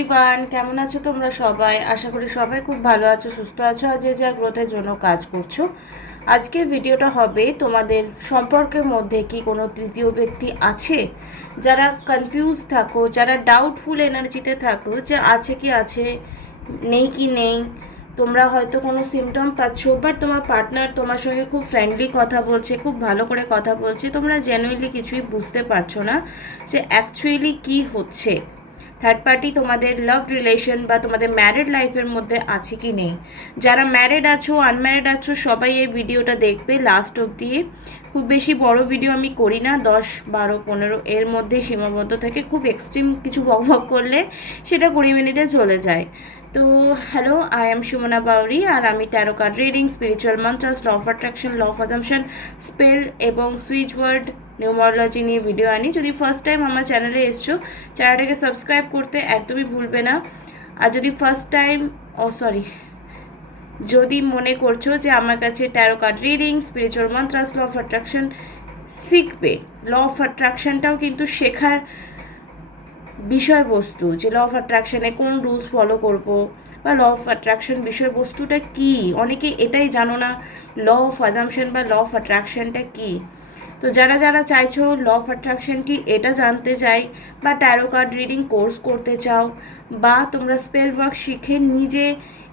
Everyone, কেমন আছো তোমরা সবাই? আশা করি সবাই খুব ভালো আছো, সুস্থ আছো আর যে যা গ্রোথের জন্য কাজ করছো। আজকের ভিডিওটা হবে তোমাদের সম্পর্কের মধ্যে কি কোনো তৃতীয় ব্যক্তি আছে? যারা কনফিউজ থাকো, যারা ডাউটফুল এনার্জিতে থাকো যে আছে কি আছে, নেই কি নেই, তোমরা হয়তো কোনো সিমটম পাচ্ছ, বাট তোমার পার্টনার তোমার সঙ্গে খুব ফ্রেন্ডলি কথা বলছে, খুব ভালো করে কথা বলছে, তোমরা জেনুইনলি কিছুই বুঝতে পারছো না যে অ্যাকচুয়ালি কী হচ্ছে। থার্ড পার্টি তোমাদের লাভ রিলেশন বা তোমাদের ম্যারিড লাইফের মধ্যে আছে কি নেই। যারা ম্যারিড আছো, আনম্যারিড আছো, সবাই এই ভিডিওটা দেখবে লাস্ট অবধি। খুব বেশি বড় ভিডিও আমি করি না, 10, 12, 15 এর মধ্যে সীমাবদ্ধ থাকে। খুব এক্সট্রিম কিছু বক করলে সেটা 20 মিনিটে চলে যায়। তো hello, I am Sumana Bauri আর আমি tarot card reading, spiritual mantras, law of attraction, law of assumption, spell এবং সুইচ ওয়ার্ড নিউমারোলজি নিয়ে ভিডিও আনি। যদি ফার্স্ট টাইম আমার চ্যানেলে এসছো, চ্যানেলটাকে সাবস্ক্রাইব করতে একদমই ভুলবে না। আর যদি ফার্স্ট টাইম যদি মনে করছো যে আমার কাছে tarot card reading, spiritual mantras, law of attraction শিখবে, ল অফ অ্যাট্রাকশনটাও কিন্তু শেখার বিষয়বস্তু, যে ল অফ অ্যাট্রাকশনে কোন রুলস ফলো করব বা ল অফ অ্যাট্রাকশন বিষয়বস্তুটা কী, অনেকে এটাই জানো না ল অফ অ্যাজাম্পশন বা ল অফ অ্যাট্রাকশনটা কী। তো যারা যারা চাইছো ল অফ অ্যাট্রাকশন কি এটা জানতে চাই, বা ট্যারো কার্ড রিডিং কোর্স করতে চাও, বা তোমরা স্পেল ওয়ার্ক শিখে নিজে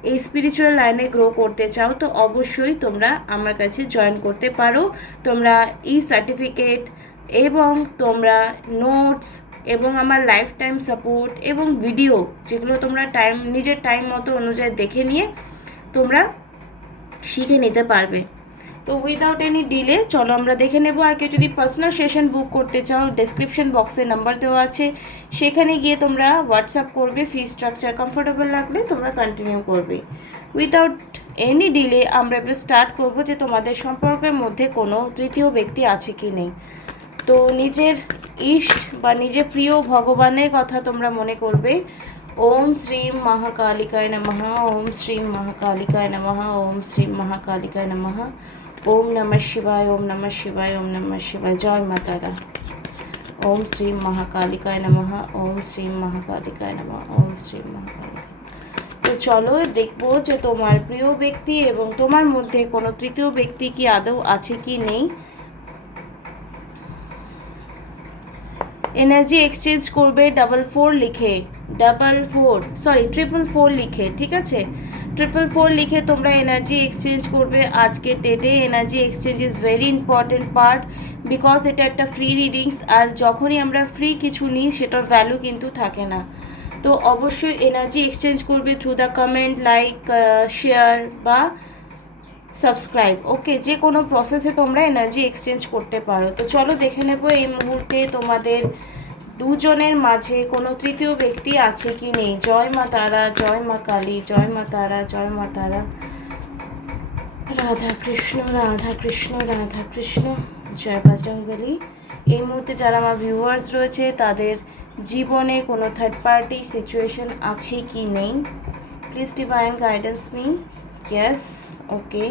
এই স্পিরিচুয়াল লাইনে গ্রো করতে চাও, তো অবশ্যই তোমরা আমার কাছে জয়েন করতে পারো। তোমরা সার্টিফিকেট এবং তোমরা নোটস এবং আমার লাইফ টাইম সাপোর্ট এবং ভিডিও, যেগুলো তোমরা নিজের টাইম মতো অনুযায়ী দেখে নিয়ে তোমরা শিখে নিতে পারবে। তো উইদাউট এনি ডিলে চলো আমরা দেখে নেব। আর কেউ যদি পার্সোনাল সেশন বুক করতে চাও, ডেসক্রিপশন বক্সে নাম্বার দেওয়া আছে, সেখানে গিয়ে তোমরা হোয়াটসঅ্যাপ করবে। ফি স্ট্রাকচার কমফোর্টেবল লাগলে তোমরা কন্টিনিউ করবে। উইদাউট এনি ডিলে আমরা এবার স্টার্ট করবো যে তোমাদের সম্পর্কের মধ্যে কোনো তৃতীয় ব্যক্তি আছে কি নেই। তো নিজের ইষ্ট বা নিজের প্রিয় ভগবানের কথা তোমরা মনে করবে। ওম শ্রীম মহাকালিকায় নমঃ, ওম শ্রীম মহাকালিকায় নমঃ, ওম শ্রীম মহাকালিকায় নমঃ, ওম নমঃ শিবায়, ওম নমঃ শিবায়, ওম নমঃ শিবায়। জয় মা তারা। ওম শ্রীম মহাকালিকায় নমঃ, ওম শ্রীম মহাকালিকায় নমঃ, ওম শ্রীম মহাকালিকায়। তো চলো দেখবো যে তোমার প্রিয় ব্যক্তি এবং তোমার মধ্যে কোনো তৃতীয় ব্যক্তি কি আদৌ আছে কি নেই। এনার্জি এক্সচেঞ্জ করবে 44 লিখে, 444 লিখে, ঠিক আছে? 444 লিখে তোমরা এনার্জি এক্সচেঞ্জ করবে। আজকে ডেটে energy exchange is very important part, because এটা একটা ফ্রি রিডিংস, আর যখনই আমরা ফ্রি কিছু নিই সেটার ভ্যালু কিন্তু থাকে না। তো অবশ্যই এনার্জি এক্সচেঞ্জ করবে through the comment, like, share বা সাবস্ক্রাইব। ওকে, যে কোনো প্রসেসে তোমরা এনার্জি এক্সচেঞ্জ করতে পারো। তো চলো দেখে নেব এই মুহূর্তে তোমাদের দুজনের মাঝে কোনো তৃতীয় ব্যক্তি আছে কি নেই। জয় মা তারা, জয় মা কালী, জয় মা তারা, জয় মা তারা। রাধা কৃষ্ণ, রাধা কৃষ্ণ, রাধা কৃষ্ণ। জয় বজরংবলী। এই মুহূর্তে যারা আমার ভিউয়ার্স রয়েছে তাদের জীবনে কোনো থার্ড পার্টি সিচুয়েশন আছে কি নেই। Please divine guidance me. Yes, okay,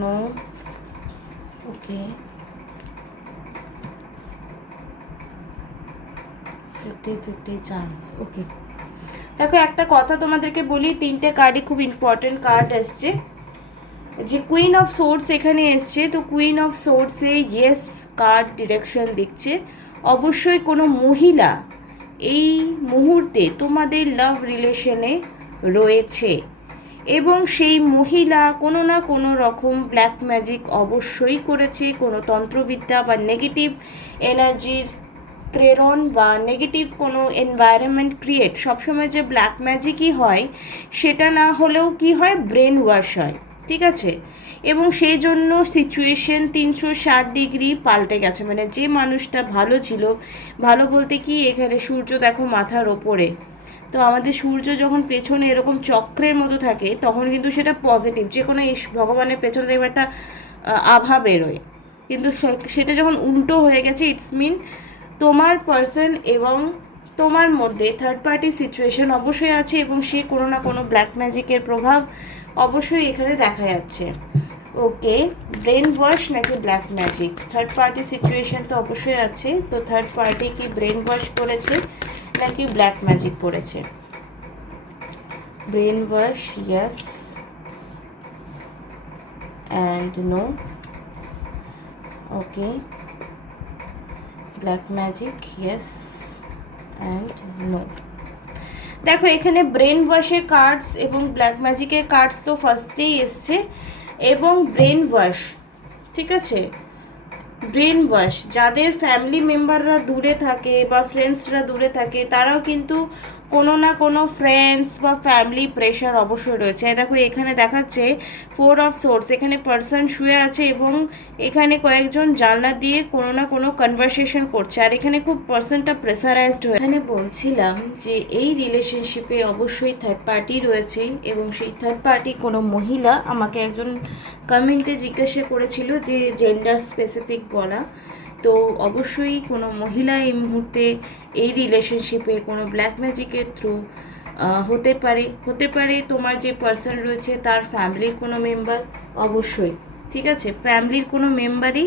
no, okay, 50-50 chance. Okay, দেখো একটা কথা তোমাদেরকে বলি, 3টে কার্ডই খুব ইম্পর্টেন্ট কার্ড এসছে। যে কুইন অফ সোর্স এখানে এসছে, তো কুইন অফ সোর্সে ইয়েস কার্ড ডিরেকশন দিচ্ছে। অবশ্যই কোনো মহিলা এই মুহূর্তে তোমাদের লাভ রিলেশনে রয়েছে এবং সেই মহিলা কোনো না কোনো রকম ব্ল্যাক ম্যাজিক অবশ্যই করেছে, কোনো তন্ত্রবিদ্যা বা নেগেটিভ এনার্জির প্রেরণ বা নেগেটিভ কোনো এনভায়রনমেন্ট ক্রিয়েট। সবসময় যে ব্ল্যাক ম্যাজিকই হয় সেটা না হলেও কি হয়, ব্রেন ওয়াশ হয়, ঠিক আছে? এবং সেই জন্য সিচুয়েশন 360 ডিগ্রি পাল্টে গেছে। মানে যে মানুষটা ভালো ছিল, ভালো বলতে কি এখানে সূর্য দেখো মাথার ওপরে, তো আমাদের সূর্য যখন পেছনে এরকম চক্রের মতো থাকে তখন কিন্তু সেটা পজিটিভ, যে কোনো ভগবানের পেছনে দেখবে একটা আভা বেরোয়। কিন্তু সেটা যখন উল্টো হয়ে গেছে, ইটস মিন তোমার পার্সন এবং তোমার মধ্যে থার্ড পার্টি সিচুয়েশন অবশ্যই আছে এবং সে কোনো না কোনো ব্ল্যাক ম্যাজিকের প্রভাব অবশ্যই এখানে দেখা যাচ্ছে। ওকে, ব্রেন ওয়াশ নাকি black magic? Third party situation তো অবশ্যই আছে। তো থার্ড পার্টি কি ব্রেন ওয়াশ করেছে নাকি ব্ল্যাক ম্যাজিক পড়েছে? Brain wash, yes and no. Okay, black magic, yes and no. দেখো এখানে ব্রেন ওয়াশের কার্ডস এবং ব্ল্যাক ম্যাজিকের কার্ডস তো ফার্স্টেই এসছে, এবং ব্রেন ওয়াশ, ঠিক আছে, ব্রেন ওয়াশ যাদের ফ্যামিলি মেম্বাররা দূরে থাকে বা ফ্রেন্ডসরা দূরে থাকে, তারাও কিন্তু কোনো না কোনো ফ্রেন্ডস বা ফ্যামিলি প্রেশার অবশ্যই রয়েছে। দেখো এখানে দেখাচ্ছে 4 অফ সোর্স, এখানে পার্সন শুয়ে আছে এবং এখানে কয়েকজন জানলা দিয়ে কোনো না কোনো কনভারসেশন করছে, আর এখানে খুব পার্সনটা প্রেসারাইজড হয়ে। এখানে বলছিলাম যে এই রিলেশনশিপে অবশ্যই থার্ড পার্টি রয়েছে, এবং সেই থার্ড পার্টি কোনো মহিলা। আমাকে একজন কমেন্টে জিজ্ঞাসা করেছিল যে জেন্ডার স্পেসিফিক বলা, তো অবশ্যই কোনো মহিলা এই মুহূর্তে এই রিলেশনশিপে কোনো ব্ল্যাক ম্যাজিকের থ্রু হতে পারে তোমার যে পার্সন রয়েছে তার ফ্যামিলির কোনো মেম্বার, অবশ্যই, ঠিক আছে, ফ্যামিলির কোনো মেম্বারই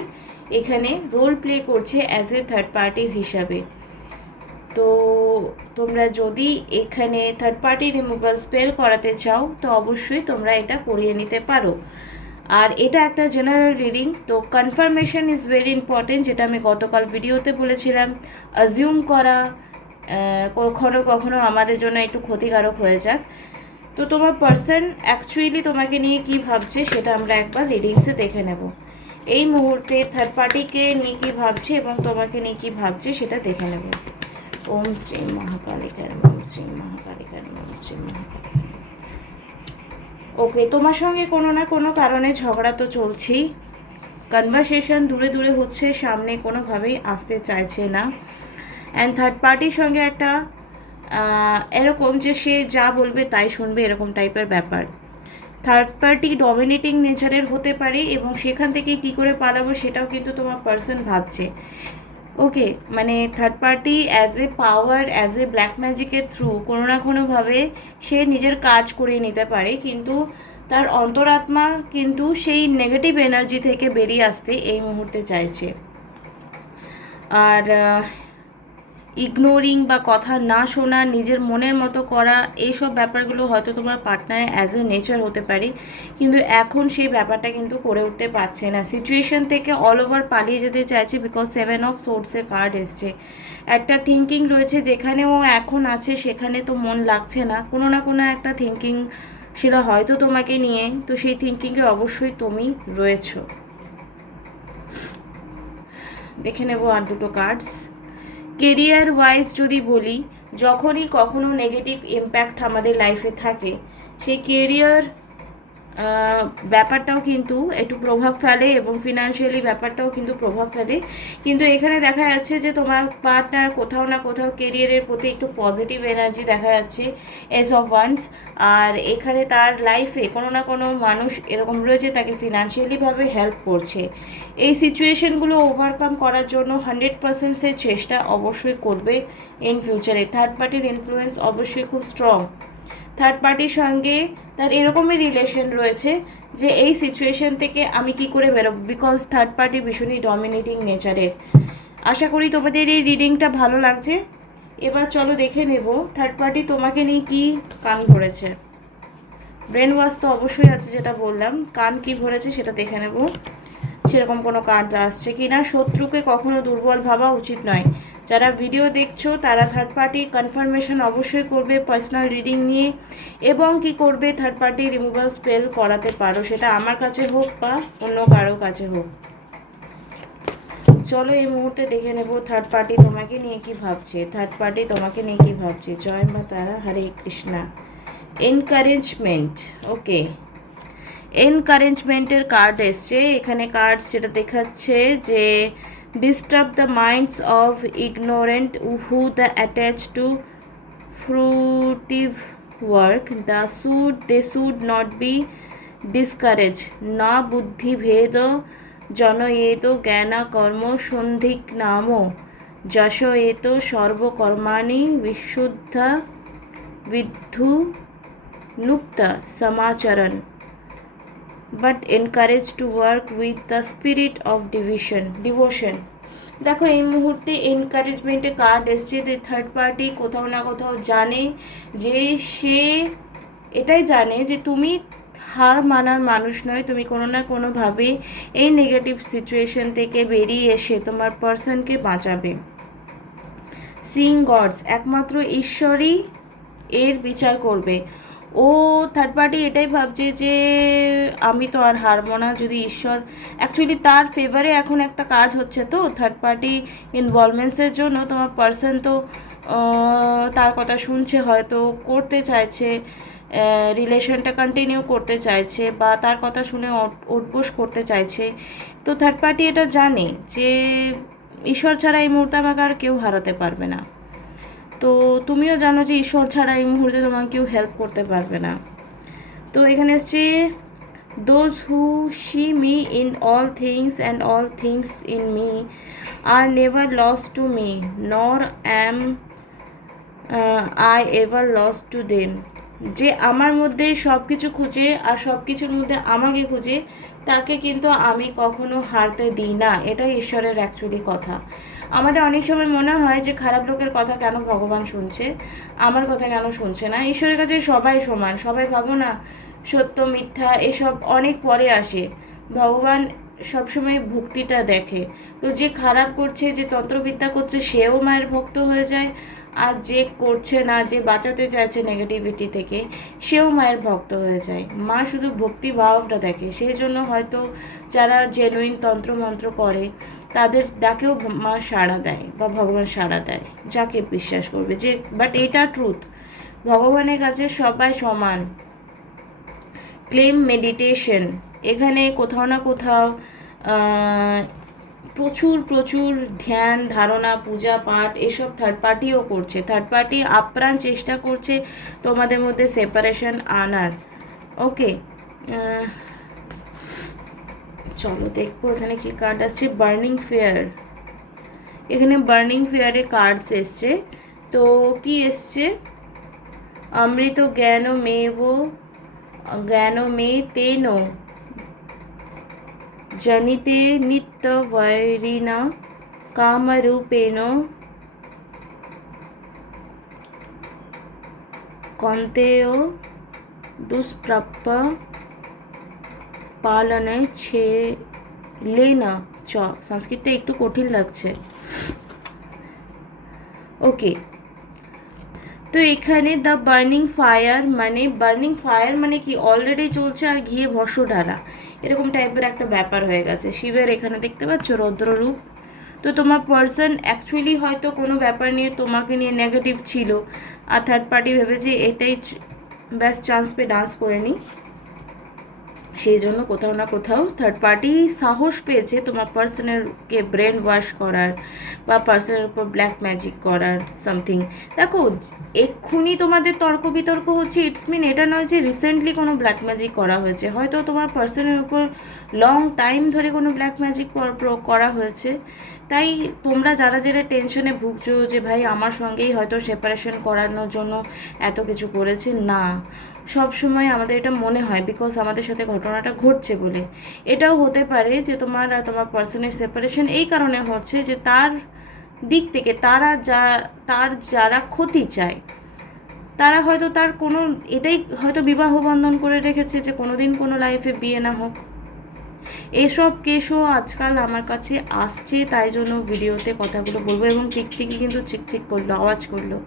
এখানে রোল প্লে করছে অ্যাজ এ থার্ড পার্টি হিসাবে। তো তোমরা যদি এখানে থার্ড পার্টি রিমুভাল স্পেল করাতে চাও তো অবশ্যই তোমরা এটা করিয়ে নিতে পারো। আর এটা একটা জেনারেল রিডিং, তো কনফার্মেশন ইজ ভেরি ইম্পর্টেন্ট, যেটা আমি গতকাল ভিডিওতে বলেছিলাম। অ্যাজিউম করা কখনো কখনো আমাদের জন্য একটু ক্ষতিকারক হয়ে যাক। তো তোমার পার্সন অ্যাকচুয়ালি তোমাকে নিয়ে কী ভাবছে সেটা আমরা একবার রিডিংসে দেখে নেব। এই মুহূর্তে থার্ড পার্টিকে নিয়ে কী ভাবছে এবং তোমাকে নিয়ে কী ভাবছে সেটা দেখে নেব। ওম শ্রী মহাকালিকার, ওম শ্রী মহাকালিকার, ওম শ্রী মহাকালিকার। ওকে, তোমার সঙ্গে কোনো না কোনো কারণে ঝগড়া তো চলছেই, কনভারসেশন দূরে দূরে হচ্ছে, সামনে কোনোভাবেই আসতে চাইছে না, অ্যান্ড থার্ড পার্টির সঙ্গে একটা এরকম যে সে যা বলবে তাই শুনবে, এরকম টাইপের ব্যাপার। থার্ড পার্টি ডমিনেটিং নেচারের হতে পারে, এবং সেখান থেকে কী করে পালাবো সেটাও কিন্তু তোমার পার্সন ভাবছে। ওকে, মানে third party as a power, as a black ম্যাজিকের থ্রু কোনো না কোনোভাবে সে নিজের কাজ করে নিতে পারে, কিন্তু তার অন্তরাত্মা কিন্তু সেই নেগেটিভ এনার্জি থেকে বেরিয়ে আসতে এই মুহূর্তে চাইছে। আর ইগনোরিং বা কথা না শোনা, নিজের মনের মতো করা, এইসব ব্যাপারগুলো হয়তো তোমার পার্টনারের অ্যাজ এ নেচার হতে পারে, কিন্তু এখন সেই ব্যাপারটা কিন্তু করে উঠতে পারছে না, সিচুয়েশন থেকে অল ওভার পালিয়ে যেতে চাইছে, বিকজ 7 অফ সোর্সের কার্ড এসছে। একটা থিঙ্কিং রয়েছে, যেখানে ও এখন আছে সেখানে তো মন লাগছে না, কোনো না কোনো একটা থিঙ্কিং, সেটা হয়তো তোমাকে নিয়ে, তো সেই থিঙ্কিংয়ে অবশ্যই তুমি রয়েছো। দেখে নেব আর দুটো কার্ডস। কেরিয়ার ওয়াইজ যদি বলি, যখনই কখনো নেগেটিভ ইম্প্যাক্ট আমাদের লাইফে থাকে, সেই কেরিয়ার ব্যাপারটাও কিন্তু একটু প্রভাব ফেলে, এবং ফিনান্সিয়ালি ব্যাপারটাও কিন্তু প্রভাব ফেলে, কিন্তু এখানে দেখা যাচ্ছে যে তোমার পার্টনার কোথাও না কোথাও কেরিয়ারের প্রতি একটু পজিটিভ এনার্জি দেখা যাচ্ছে, এজ অফ ওয়ান্স। আর এখানে তার লাইফে কোনো না কোনো মানুষ এরকম রয়েছে তাকে ফিনান্সিয়ালিভাবে হেল্প করছে। এই সিচুয়েশনগুলো ওভারকাম করার জন্য 100% সে চেষ্টা অবশ্যই করবে ইন ফিউচারে। থার্ড পার্টির ইনফ্লুয়েন্স অবশ্যই খুব স্ট্রং, থার্ড পার্টির সঙ্গে তার এরকমই রিলেশন রয়েছে যে এই সিচুয়েশন থেকে আমি কি করে বেরোবো, বিকজ থার্ড পার্টি ভীষণই ডমিনেটিং নেচারের। আশা করি তোমাদের এই রিডিংটা ভালো লাগছে। এবার চলো দেখে নেব থার্ড পার্টি তোমাকে নিয়ে কী কান ভরেছে। ব্রেন ওয়াশ তো অবশ্যই আছে, যেটা বললাম, কান কি ভরেছে সেটা দেখে নেব, সেরকম কোনো কার্ড আসছে কি না। শত্রুকে কখনো দুর্বল ভাবা উচিত নয়। যারা ভিডিও দেখছো তারা থার্ড পার্টি কনফার্মেশন অবশ্যই করবে পার্সোনাল রিডিং নিয়ে, এবং কি করবে, থার্ড পার্টি রিমুভাল স্পেল করাতে পারো, সেটা আমার কাছে হোক বা অন্য কারো কাছে হোক। চলো এই মুহূর্তে দেখে নেব থার্ড পার্টি তোমাকে নিয়ে কি ভাবছে, থার্ড পার্টি তোমাকে নিয়ে কি ভাবছে। জয় মা তারা, হরে কৃষ্ণা। এনকারেজমেন্ট, ওকে, এনকারেজমেন্টের কার্ড এসছে এখানে। কার্ড সেটা দেখাচ্ছে যে disturb the minds of ignorant who the attach to fruitive work they should not be discourage, না বুদ্ধি ভেদ জনয়েত জ্ঞান কর্ম সন্ধিক নাম যশয়েত সর্বকর্মাণি বিশুদ্ধা বিদ্ধু নুক্তা সমাচরণ, but encouraged to work with the spirit of devotion. দেখো এই মুহূর্তে এনকারেজমেন্টে কার্ড এসছে যে থার্ড পার্টি কোথাও না কোথাও জানে যে সে এটাই জানে যে তুমি হার মানার মানুষ নয়, তুমি কোনো না কোনোভাবে এই নেগেটিভ সিচুয়েশন থেকে বেরিয়ে এসে তোমার পার্সনকে বাঁচাবে। সিং গডস, একমাত্র ঈশ্বরই এর বিচার করবে। ও থার্ড পার্টি এটাই ভাবছে যে আমি তো আর হারবো না, যদি ঈশ্বর অ্যাকচুয়ালি তার ফেভারে এখন একটা কাজ হচ্ছে, তো থার্ড পার্টি ইনভলভমেন্টসের জন্য তোমার পার্সন তো তার কথা শুনছে, হয়তো করতে চাইছে, রিলেশনটা কন্টিনিউ করতে চাইছে বা তার কথা শুনে উঠবোস করতে চাইছে। তো থার্ড পার্টি এটা জানে যে ঈশ্বর ছাড়া এই মুহূর্তে আমাকে আর কেউ হারাতে পারবে না। তো তুমিও জানো যে ঈশ্বর ছাড়া এই মুহূর্তে তোমাকে কেউ হেল্প করতে পারবে না। তো এখানে এসছে those who see me in all things and all things in me are never lost to me nor am I ever lost to them. যে আমার মধ্যে সব কিছু খুঁজে আর সব কিছুর মধ্যে আমাকে খুঁজে, তাকে কিন্তু আমি কখনো হারতে দিই না। এটাই ঈশ্বরের অ্যাকচুয়ালি কথা। আমাদের অনেক সময় মনে হয় যে খারাপ লোকের কথা কেন ভগবান শুনছে, আমার কথা কেন শুনছে না। ঈশ্বরের কাছে সবাই সমান। সবাই ভাবো না সত্য মিথ্যা এসব অনেক পরে আসে, ভগবান সবসময় ভক্তিটা দেখে। তো যে খারাপ করছে, যে তন্ত্রবিদ্যা করছে, সেও মায়ের ভক্ত হয়ে যায়, আর যে করছে না, যে বাঁচাতে চাইছে নেগেটিভিটি থেকে, সেও মায়ের ভক্ত হয়ে যায়। মা শুধু ভক্তি ভাবটা দেখে, সেই জন্য হয়তো যারা জেনুইন তন্ত্রমন্ত্র করে তাদের ডাকেও মা সাড়া দেয় বা ভগবান সাড়া দেয়, যাকে বিশ্বাস করবে। যে বাট এটা ট্রুথ, ভগবানের কাছে সবাই সমান। ক্লেম মেডিটেশন, এখানে কোথাও না কোথাও প্রচুর প্রচুর ধ্যান ধারণা পূজা পাঠ এসব থার্ড পার্টিও করছে। থার্ড পার্টি আপ্রাণ চেষ্টা করছে তোমাদের মধ্যে সেপারেশন আনার। ওকে, চলো দেখবো এখানে কি কার্ড আসছে। বার্নিং ফেয়ার, এখানে বার্নিং ফেয়ারে কার্ডস এসছে। তো কি এসছে, অমৃত জ্ঞান মেব জ্ঞান মে তেন জনিতে নিত্য বৈরিণা কামরূপেণ কন্তেয় দুষ্প্রাপ্য পালনে ছেলেনা চ। সংস্কৃতটা একটু কঠিন লাগছে। ওকে, তো এখানে দ্য বার্নিং ফায়ার মানে কি অলরেডি চলছে আর ঘিয়ে ভস্য ঢালা, এরকম টাইপের একটা ব্যাপার হয়ে গেছে। শিবের এখানে দেখতে পাচ্ছ রৌদ্ররূপ। তো তোমার পার্সন অ্যাকচুয়ালি হয়তো কোনো ব্যাপার নিয়ে তোমাকে নিয়ে নেগেটিভ ছিল, আর থার্ড পার্টি ভেবেছে এটাই ব্যাস চান্স পেয়ে ডান্স করে নিই। সেই জন্য কোথাও না কোথাও থার্ড পার্টি সাহস পেয়েছে তোমার পার্সনেরকে ব্রেন ওয়াশ করার বা পার্সনের উপর ব্ল্যাক ম্যাজিক করার সামথিং। দেখো এক্ষুনি তোমাদের তর্ক বিতর্ক হচ্ছে, ইটস মিন এটা নয় যে রিসেন্টলি কোনো ব্ল্যাক ম্যাজিক করা হয়েছে। হয়তো তোমার পার্সনের উপর লং টাইম ধরে কোনো ব্ল্যাক ম্যাজিক করা হয়েছে। তাই তোমরা যারা যারা টেনশনে ভুগছো যে ভাই আমার সঙ্গেই হয়তো সেপারেশন করানোর জন্য এত কিছু করেছে, না, সব সময় আমাদের এটা মনে হয় বিকজ আমাদের সাথে ঘটনাটা ঘটছে বলে। এটাও হতে পারে যে তোমার পার্সনের সেপারেশন এই কারণে হচ্ছে যে তার দিক থেকে তার যারা ক্ষতি চায় তারা হয়তো তার কোনো এটাই হয়তো বিবাহ বন্ধন করে রেখেছে যে কোনোদিন কোনো লাইফে বিয়ে না হোক। এসব কেসও আজকাল আমার কাছে আসছে, তাই জন্য ভিডিওতে কথাগুলো বলবো। এবং টিকটিকি কিন্তু চিকচিক করলো, আওয়াজ করলো।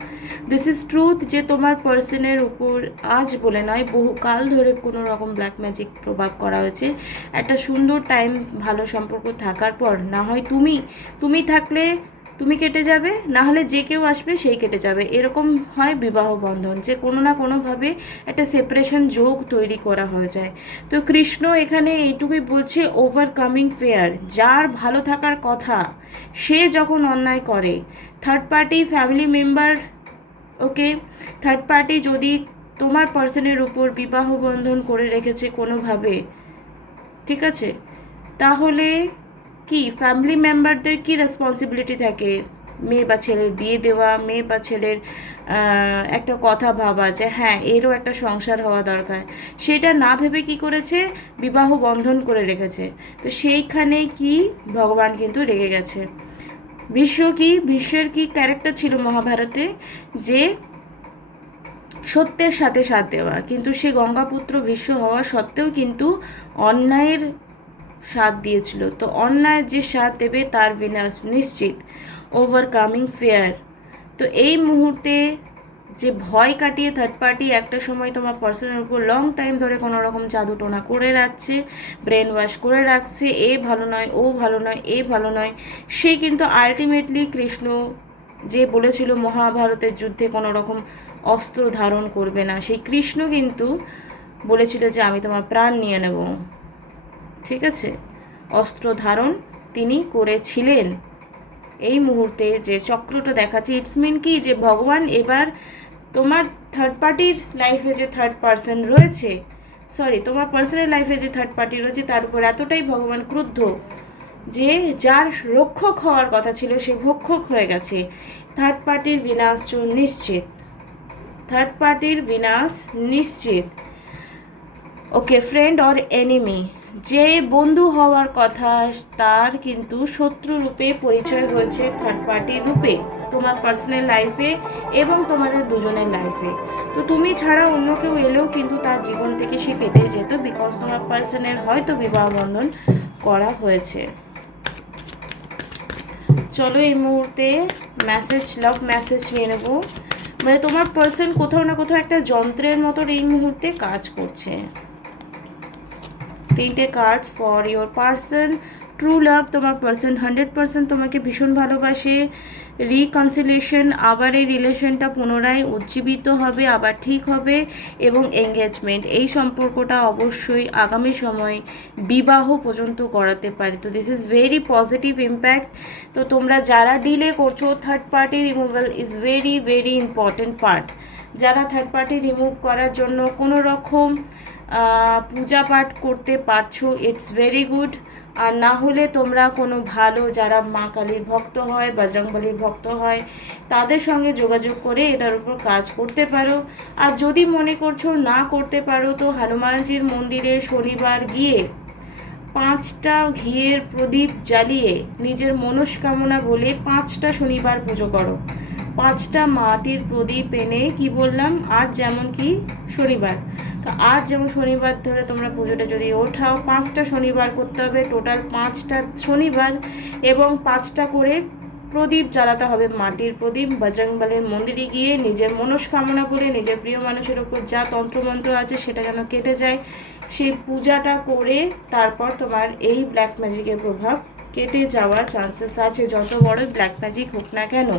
দিস ইজ ট্রুথ যে তোমার পার্সনের উপর আজ বলে নয় বহুকাল ধরে কোনো রকম ব্ল্যাক ম্যাজিক প্রভাব করা হয়েছে। একটা সুন্দর টাইম ভালো সম্পর্ক থাকার পর না হয় তুমি থাকলে তুমি কেটে যাবে, না হলে যে কেউ আসবে সেই কেটে যাবে, এরকম হয় বিবাহ বন্ধন, যে কোনো না কোনোভাবে একটা সেপারেশন যোগ তৈরি করা হয়ে যায়। তো কৃষ্ণ এখানে এইটুকুই বলছে ওভারকামিং ফেয়ার, যার ভালো থাকার কথা সে যখন অন্যায় করে, থার্ড পার্টি ফ্যামিলি মেম্বার, ওকে, থার্ড পার্টি যদি তোমার পার্সনের উপর বিবাহ বন্ধন করে রেখেছে কোনোভাবে, ঠিক আছে, তাহলে কি ফ্যামিলি মেম্বারদের কি রেসপন্সিবিলিটি থাকে? মেয়ে বা ছেলের বিয়ে দেওয়া, মেয়ে বা ছেলের একটা কথা ভাবা যে হ্যাঁ এরও একটা সংসার হওয়া দরকার, সেটা না ভেবে কি করেছে, বিবাহ বন্ধন করে রেখেছে। তো সেইখানে কি ভগবান কিন্তু রেগে গেছে। ভীষ্মের কি ক্যারেক্টার ছিল মহাভারতে, যে সত্যের সাথে সাথ দেওয়া, কিন্তু সে গঙ্গাপুত্র ভীষ্ম হওয়া সত্ত্বেও কিন্তু অন্যায়ের সাথ দিয়েছিল। তো অন্যায়ের যে সাথ দেবে তার বিনাশ নিশ্চিত, ওভারকামিং ফেয়ার। তো এই মুহূর্তে যে ভয় কাটিয়ে থার্ড পার্টি একটা সময় তোমার পার্সনের উপর লং টাইম ধরে কোনো রকম জাদুটোনা করে রাখছে, ব্রেন ওয়াশ করে রাখছে, এ ভালো নয়, ও ভালো নয়, এ ভালো নয়, সে কিন্তু আলটিমেটলি কৃষ্ণ যে বলেছিল মহাভারতের যুদ্ধে কোনো রকম অস্ত্র ধারণ করবে না, সেই কৃষ্ণ কিন্তু বলেছিল যে আমি তোমার প্রাণ নিয়ে নেব। ঠিক আছে, অস্ত্র ধারণ তিনি করেছিলেন। এই মুহূর্তে যে চক্রটা দেখাচ্ছে, ইটস মিন কি, যে ভগবান এবার তোমার থার্ড পার্টির লাইফে যে থার্ড পার্সন রয়েছে, তোমার পার্সনের লাইফে যে থার্ড পার্টি রয়েছে তার উপর এতটাই ভগবান ক্রুদ্ধ যে যার রক্ষক হওয়ার কথা ছিল সে ভক্ষক হয়ে গেছে। থার্ড পার্টির বিনাশ নিশ্চিত, থার্ড পার্টির বিনাশ নিশ্চিত। ওকে, ফ্রেন্ড অর এনিমি, যে বন্ধু হওয়ার কথা তার কিন্তু শত্রু রূপে পরিচয় হয়েছে থার্ড পার্টির রূপে তোমার পার্সোনাল লাইফে এবং তোমাদের দুজনের লাইফে। তো তুমি ছাড়া অন্য কেউ এলেও কিন্তু তার জীবন থেকে সে কেটে যেত, বিকজ তোমার পার্সনের হয়তো বিবাহ বন্ধন করা হয়েছে। চলো এই মুহূর্তে মেসেজ, লাভ মেসেজ নিয়ে নেবো। মানে তোমার পার্সন কোথাও না কোথাও একটা যন্ত্রের মতো এই মুহূর্তে কাজ করছে। 3টে cards for your person. True love, তোমার পার্সন 100% তোমাকে ভীষণ ভালোবাসে। রিকনসিলেশন, আবার এই রিলেশনটা পুনরায় উজ্জীবিত হবে, আবার ঠিক হবে। এবং এঙ্গেজমেন্ট, এই সম্পর্কটা অবশ্যই আগামী সময়ে বিবাহ পর্যন্ত করাতে পারে। তো this is very positive impact. তো তোমরা যারা ডিলে করছো, third party removal is very very important part. যারা থার্ড পার্টি রিমুভ করার জন্য কোনো রকম পূজা পাঠ করতে পারছো, ইটস ভেরি গুড। আর না হলে তোমরা কোনো ভালো, যারা মা কালীর ভক্ত হয়, বজরংবলীর ভক্ত হয়, তাদের সঙ্গে যোগাযোগ করে এটার উপর কাজ করতে পারো। আর যদি মনে করছো না করতে পারো, তো হনুমানজির মন্দিরে শনিবার গিয়ে 5টা ঘিয়ের প্রদীপ জ্বালিয়ে নিজের মনস্কামনা বলে 5টা শনিবার পুজো করো। 5টা মাটির প্রদীপ এনে, কি বললাম, আজ যেমন কি শনিবার, তো আজ যেমন শনিবার ধরে তোমরা পুজোটা যদি ওঠাও, 5টা শনিবার করতে হবে, টোটাল 5টা শনিবার, এবং 5টা করে প্রদীপ জ্বালাতে হবে, মাটির প্রদীপ, বজরংবলীর মন্দিরে গিয়ে নিজের মনস্কামনা বলে, নিজের প্রিয় মানুষের ওপর যা তন্ত্রমন্ত্র আছে সেটা যেন কেটে যায়, সেই পূজাটা করে তারপর তোমার এই ব্ল্যাক ম্যাজিকের প্রভাব কেটে যাওয়ার চান্সেস আছে, যত বড় ব্ল্যাক ম্যাজিক হোক না কেন।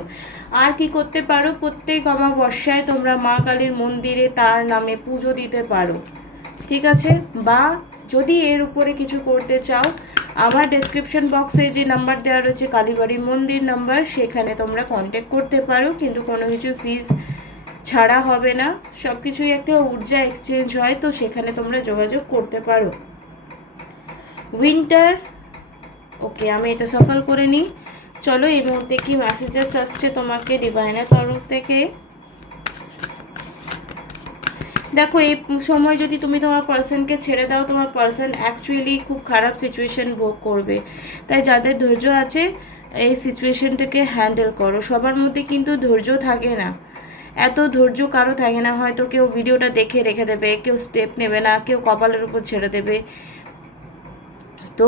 আর কি করতে পারো, প্রত্যেক অমাবস্যায় তোমরা মা কালীর মন্দিরে তার নামে পুজো দিতে পারো। ঠিক আছে, বা যদি এর উপরে কিছু করতে চাও, আমার ডেসক্রিপশন বক্সে যে নাম্বার দেওয়া রয়েছে কালীবাড়ি মন্দির নাম্বার, সেখানে তোমরা কন্ট্যাক্ট করতে পারো, কিন্তু কোনো কিছু ফিজ ছাড়া হবে না, সব কিছুই একটা ঊর্জা এক্সচেঞ্জ হয়, তো সেখানে তোমরা যোগাযোগ করতে পারো। উইন্টার, ওকে, আমি এটা সফল করে নিই। চলো এই মুহূর্তে কি মেসেজেস আসছে তোমাকে ডিভাইনের তরফ থেকে। দেখো, এই সময় যদি তুমি তোমার পার্সনকে ছেড়ে দাও, তোমার পার্সন অ্যাকচুয়ালি খুব খারাপ সিচুয়েশন ভোগ করবে। তাই যাদের ধৈর্য আছে এই সিচুয়েশনটাকে হ্যান্ডেল করো। সবার মধ্যে কিন্তু ধৈর্য থাকে না, এত ধৈর্য কারো থাকে না। হয়তো কেউ ভিডিওটা দেখে রেখে দেবে, কেউ স্টেপ নেবে না, কেউ কপালের উপর ছেড়ে দেবে। তো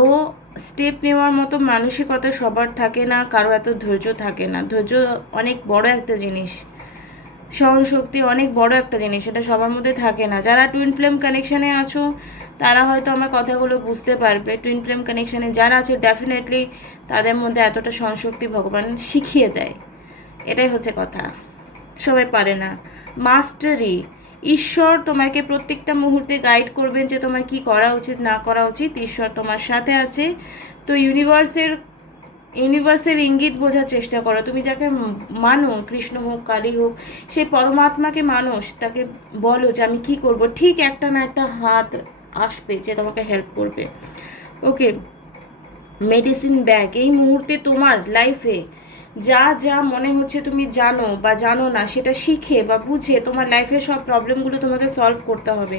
স্টেপ নেওয়ার মতো মানসিকতা সবার থাকে না, কারো এত ধৈর্য থাকে না। ধৈর্য অনেক বড় একটা জিনিস, সহনশক্তি অনেক বড় একটা জিনিস, এটা সবার মধ্যে থাকে না। যারা টুইন ফ্লেম কানেকশানে আছো তারা হয়তো আমার কথাগুলো বুঝতে পারবে। টুইন ফ্লেম কানেকশানে যারা আছে ডেফিনেটলি তাদের মধ্যে এতটা সহনশক্তি ভগবান শিখিয়ে দেয়, এটাই হচ্ছে কথা। সবাই পারে না। মাস্টারি, ঈশ্বর তোমাকে প্রত্যেকটা মুহূর্তে গাইড করবেন যে তোমার কি করা উচিত না করা উচিত। ঈশ্বর তোমার সাথে আছে। তো ইউনিভার্সের ইঙ্গিত বোঝার চেষ্টা করো। তুমি যাকে মানো, কৃষ্ণ হোক, কালী হোক, সেই পরমাত্মাকে মানুষ, তাকে বলো যে আমি কি করব, ঠিক একটা না একটা হাত আসবে যে তোমাকে হেল্প করবে। ওকে, মেডিসিন ব্যাগ, এই মুহূর্তে তোমার লাইফে যা যা মনে হচ্ছে তুমি জানো বা জানো না, সেটা শিখে বা বুঝে তোমার লাইফের সব প্রবলেমগুলো তোমাকে সলভ করতে হবে।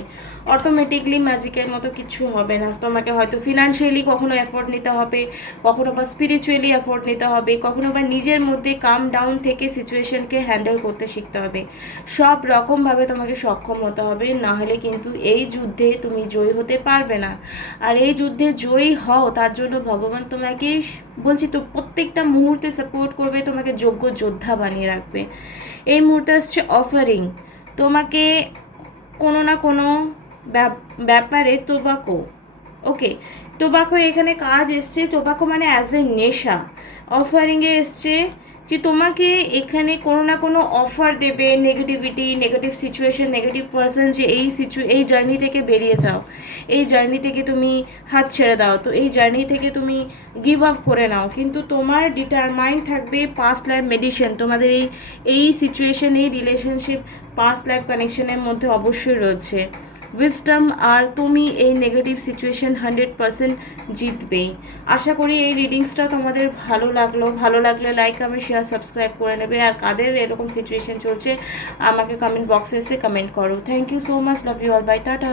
অটোমেটিকলি ম্যাজিকের মতো কিছু হবে না। তোমাকে হয়তো ফিনান্সিয়ালি কখনো এফোর্ট নিতে হবে, কখনো বা স্পিরিচুয়ালি এফোর্ট নিতে হবে, কখনো বা নিজের মধ্যে কাম ডাউন থেকে সিচুয়েশনকে হ্যান্ডেল করতে শিখতে হবে। সব রকমভাবে তোমাকে সক্ষম হতে হবে, না হলে কিন্তু এই যুদ্ধে তুমি জয়ী হতে পারবে না। আর এই যুদ্ধে জয়ী হও, তার জন্য ভগবান তোমাকে বলছি তো প্রত্যেকটা মুহূর্তে সাপোর্ট করবে, তোমাকে যোগ্য যোদ্ধা বানিয়ে রাখবে। এই মুহূর্তে হচ্ছে অফারিং, তোমাকে কোনো না কোনো ব্যাপারে টোবাকো, ওকে, টোবাকো এখানে কাজ এসছে। টোবাকো মানে অ্যাজ এ নেশা। অফারিংয়ে এসছে যে তোমাকে এখানে কোনো না কোনো অফার দেবে, negativity, negative situation, negative person, যে এই জার্নি থেকে বেরিয়ে যাও, এই জার্নি থেকে তুমি হাত ছেড়ে দাও, তো এই জার্নি থেকে তুমি গিভ আপ করে নাও। কিন্তু তোমার ডিটারমাইন্ড থাকবে পাস্ট লাইফ মেডিসিন, তোমাদের এই সিচুয়েশন, এই রিলেশনশিপ পাস্ট লাইফ কানেকশনের মধ্যে অবশ্যই রয়েছে উইজডম। আর তুমি এই নেগেটিভ সিচুয়েশন 100% জিতবেই। আশা করি এই রিডিংসটা তোমাদের ভালো লাগলে লাইক, কমেন্ট, শেয়ার, সাবস্ক্রাইব করে নেবে। আর কাদের এরকম সিচুয়েশন চলছে আমাকে কমেন্ট বক্সে এসে কমেন্ট করো। Thank you so much, love you all, bye, tata.